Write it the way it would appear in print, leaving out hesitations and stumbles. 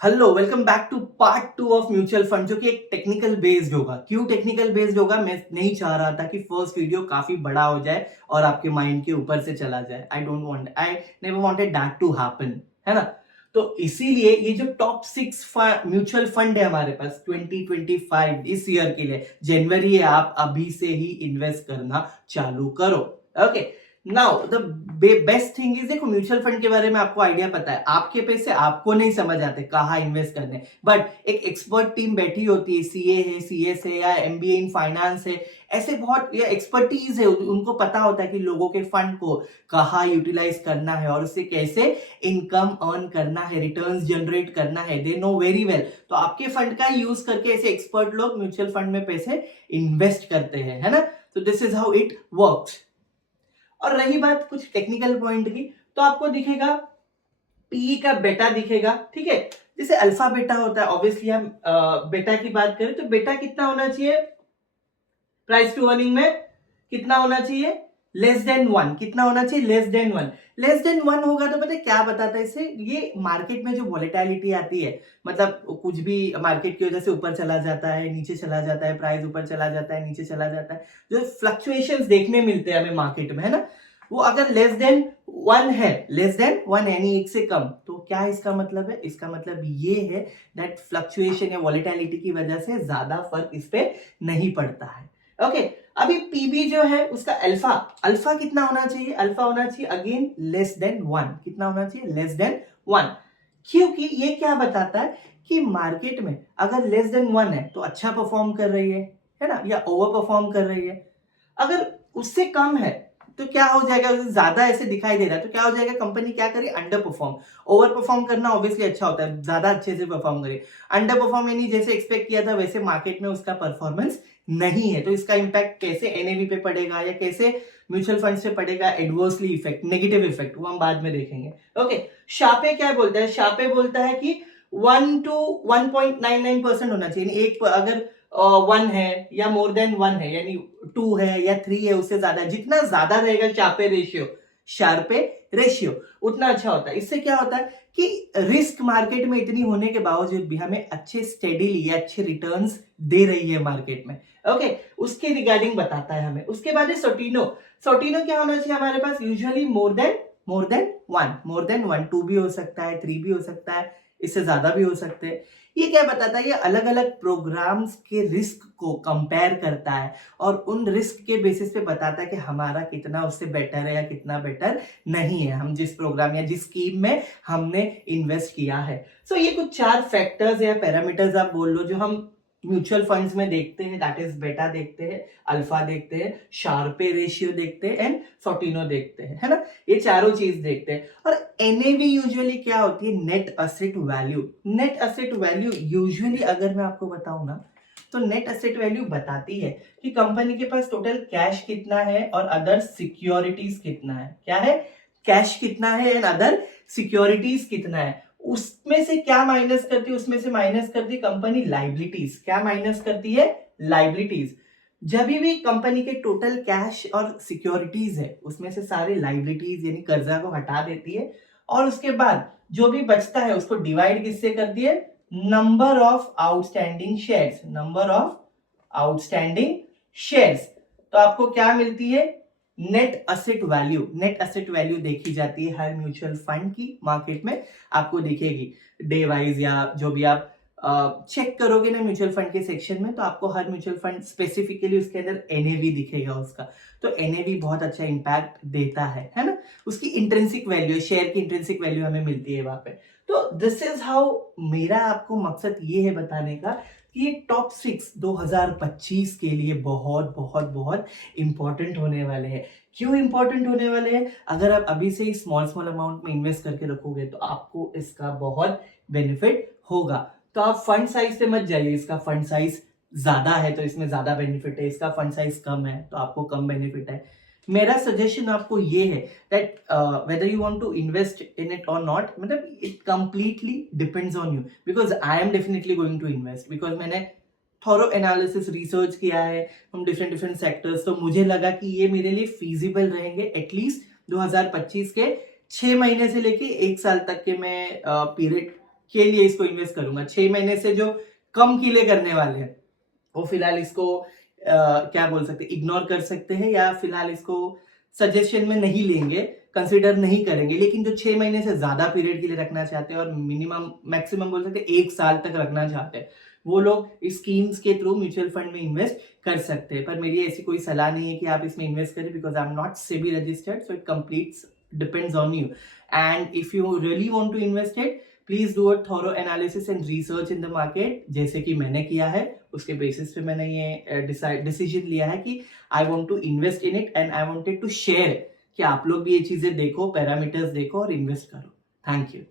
Hello, welcome back to part 2 of mutual fund, जो कि एक टेक्निकल बेस्ड होगा। क्यों टेक्निकल बेस्ड होगा? मैं नहीं चाह रहा था कि फर्स्ट वीडियो काफी बड़ा हो जाए और आपके माइंड के ऊपर से चला जाए। I never wanted that to happen, है ना? तो इसीलिए ये जो टॉप 6 म्यूचुअल फंड है हमारे पास 2025 इस ईयर के लिए, जनवरी है, आप अभी से ही इन्वेस्ट करना चालू करो। Okay, now the best thing is, देखो म्यूचुअल फंड के बारे में आपको आइडिया पता है, आपके पैसे आपको नहीं समझ आते कहाँ इन्वेस्ट करने, बट एक एक्सपर्ट टीम बैठी होती है, सीए है, सीएस है, या एमबीए इन फाइनेंस है, ऐसे बहुत या एक्सपर्टीज है, उनको पता होता है कि लोगों के फंड को कहाँ यूटिलाइज करना है और उससे कैसे इनकम अर्न करना है, रिटर्न्स जनरेट करना है। They know very well. तो आपके फंड का यूज करके ऐसे एक्सपर्ट लोग म्यूचुअल फंड में पैसे इन्वेस्ट करते हैं, है ना? तो this is how it works. और रही बात कुछ टेक्निकल पॉइंट की, तो आपको दिखेगा पीई का बेटा दिखेगा, ठीक है? जैसे अल्फा बेटा होता है, ऑब्वियसली हम बेटा की बात करें तो बेटा कितना होना चाहिए? प्राइस टू अर्निंग में कितना होना चाहिए? Less than 1। कितना होना चाहिए? Less than 1। लेस देन 1 होगा तो पता है क्या बताता है इससे? ये मार्केट में जो वॉलेटिलिटी आती है, मतलब कुछ भी मार्केट की वजह से ऊपर चला जाता है, नीचे चला जाता है, प्राइस ऊपर चला जाता है, नीचे चला जाता है, जो फ्लक्चुएशंस देखने मिलते हैं हमें मार्केट में, है ना? वो अगर लेस देन 1 है, लेस देन 1 यानी एक से कम, तो क्या इसका मतलब है? इसका मतलब ये है दैट फ्लक्चुएशन या वॉलेटिलिटी की वजह से ज्यादा फर्क इस पे नहीं पड़ता है। ओके, अभी पीबी जो है उसका अल्फा, अल्फा कितना होना चाहिए? अल्फा होना चाहिए अगेन लेस देन 1। कितना होना चाहिए? Less than 1। क्योंकि ये क्या बताता है कि मार्केट में अगर लेस देन 1 है तो अच्छा परफॉर्म कर रही है ना, या ओवर परफॉर्म कर रही है। अगर उससे कम है तो क्या हो जाएगा? ज्यादा ऐसे दिखाई दे रहा है तो क्या हो जाएगा? कंपनी क्या करे? Under perform. ओवर परफॉर्म करना ऑब्वियसली अच्छा होता है, ज्यादा अच्छे से परफॉर्म करे। अंडर परफॉर्म यानी जैसे एक्सपेक्ट किया था वैसे मार्केट में उसका परफॉर्मेंस नहीं है, तो इसका इंपैक्ट कैसे एनएवी पे पड़ेगा या कैसे म्यूचुअल फंड से पड़ेगा? एडवर्सली इफेक्ट, नेगेटिव इफेक्ट, वो हम बाद में देखेंगे। ओके, शापे क्या बोलता है? शापे बोलता है कि 1 to 1.99% होना चाहिए। एक अगर 1 है या मोर देन 1 है, यानी 2 है या 3 है, उससे ज्यादा, जितना ज्यादा रहेगा शार्पे रेशियो उतना अच्छा होता है। इससे क्या होता है कि रिस्क मार्केट में इतनी होने के बावजूद भी हमें अच्छे स्टेडीली या अच्छे रिटर्न्स दे रही है मार्केट में। ओके, उसके रिगार्डिंग बताता है हमें। उसके बाद है सोटिनो। सोटिनो क्या होना चाहिए हमारे पास? Usually more than 1, more than 1, 2 भी हो सकता है, 3 भी हो सकता है, इससे ज्यादा भी हो सकते हैं। ये क्या बताता है? ये अलग अलग प्रोग्राम्स के रिस्क को कंपेयर करता है और उन रिस्क के बेसिस पे बताता है कि हमारा कितना उससे बेटर है या कितना बेटर नहीं है, हम जिस प्रोग्राम या जिस स्कीम में हमने इन्वेस्ट किया है। सो ये कुछ 4 फैक्टर्स या पैरामीटर्स आप बोल लो जो हम म्यूचुअल फंड्स में देखते हैं। दैट इज बेटा देखते हैं, अल्फा देखते हैं, शार्पे रेशियो देखते हैं एंड सोटिनो देखते हैं, है ना? ये चारों चीज देखते हैं। और एनएवी यूजुअली क्या होती है? Net asset value. Net asset value usually अगर मैं आपको बताऊं ना, तो नेट असेट वैल्यू बताती है कि कंपनी के पास टोटल कैश कितना है और अदर सिक्योरिटीज कितना है। क्या है? कैश कितना है एंड अदर सिक्योरिटीज कितना है। उसमें से क्या माइनस करती है? उसमें से माइनस करती है कंपनी लाइबिलिटीज। क्या माइनस करती है? लाइबिलिटीज। जब भी कंपनी के टोटल कैश और सिक्योरिटीज है उसमें से सारे लाइबिलिटीज यानी कर्जा को हटा देती है, और उसके बाद जो भी बचता है उसको डिवाइड किससे करती है? Number of outstanding shares. Number of outstanding shares. तो आपको क्या मिलती है? Net asset value. Net asset value देखी जाती है हर म्यूचुअल फंड की, मार्केट में आपको दिखेगी डे वाइज, या जो भी आप चेक करोगे ना म्यूचुअल फंड के सेक्शन में, तो आपको हर म्यूचुअल फंड स्पेसिफिकली उसके अंदर एनएवी दिखेगा उसका। तो एनएवी बहुत अच्छा इंपैक्ट देता है ना? उसकी इंट्रिंसिक वैल्यू, शेयर की इंट्रिंसिक वैल्यू हमें मिलती है वहां पे। तो दिस इज हाउ, मेरा आपको मकसद ये है बताने का कि ये टॉप 6 2025 के लिए बहुत बहुत बहुत इंपॉर्टेंट होने वाले हैं। क्यों इंपॉर्टेंट होने वाले हैं? अगर आप अभी से ही स्मॉल स्मॉल अमाउंट में इन्वेस्ट करके रखोगे तो आपको इसका बहुत बेनिफिट होगा। तो आप फंड साइज से मत जाइए, इसका फंड साइज ज्यादा है तो इसमें ज्यादा बेनिफिट है, इसका फंड साइज कम है तो आपको कम बेनिफिट है। मेरा सजेशन आपको ये है that whether you want to invest in it और नॉट, मतलब it completely depends on you, because I am definitely going to invest, because मैंने थॉरो एनालिसिस रिसर्च किया है हम डिफरेंट डिफरेंट सेक्टर्स, तो मुझे लगा कि ये मेरे लिए फीजिबल रहेंगे। एटलीस्ट 2025 के 6 महीने से लेके 1 साल तक के मैं पीरियड के लिए इसको इन्वेस्ट करूंगा। 6 महीने से जो कम कीले करने वाले हैं वो फिलहाल इसको क्या बोल सकते इग्नोर कर सकते हैं, या फिलहाल इसको सजेशन में नहीं लेंगे, कंसिडर नहीं करेंगे। लेकिन जो 6 महीने से ज्यादा पीरियड के लिए रखना चाहते हैं और मिनिमम मैक्सिमम बोल सकते हैं 1 साल तक रखना चाहते हैं, वो लोग इस स्कीम्स के थ्रू म्यूचुअल फंड में इन्वेस्ट कर सकते हैं। पर मेरी ऐसी कोई सलाह नहीं है कि आप इसमें इन्वेस्ट करें, because I am not SEBI registered, so it completes depends on you. And if you really want to invest it, please do a thorough analysis and research in the market, जैसे कि मैंने किया है। उसके बेसिस पे मैंने ये डिसीजन लिया है कि I want to invest in it and I wanted to share कि आप लोग भी ये चीजें देखो, पैरामीटर्स देखो और इन्वेस्ट करो। Thank you.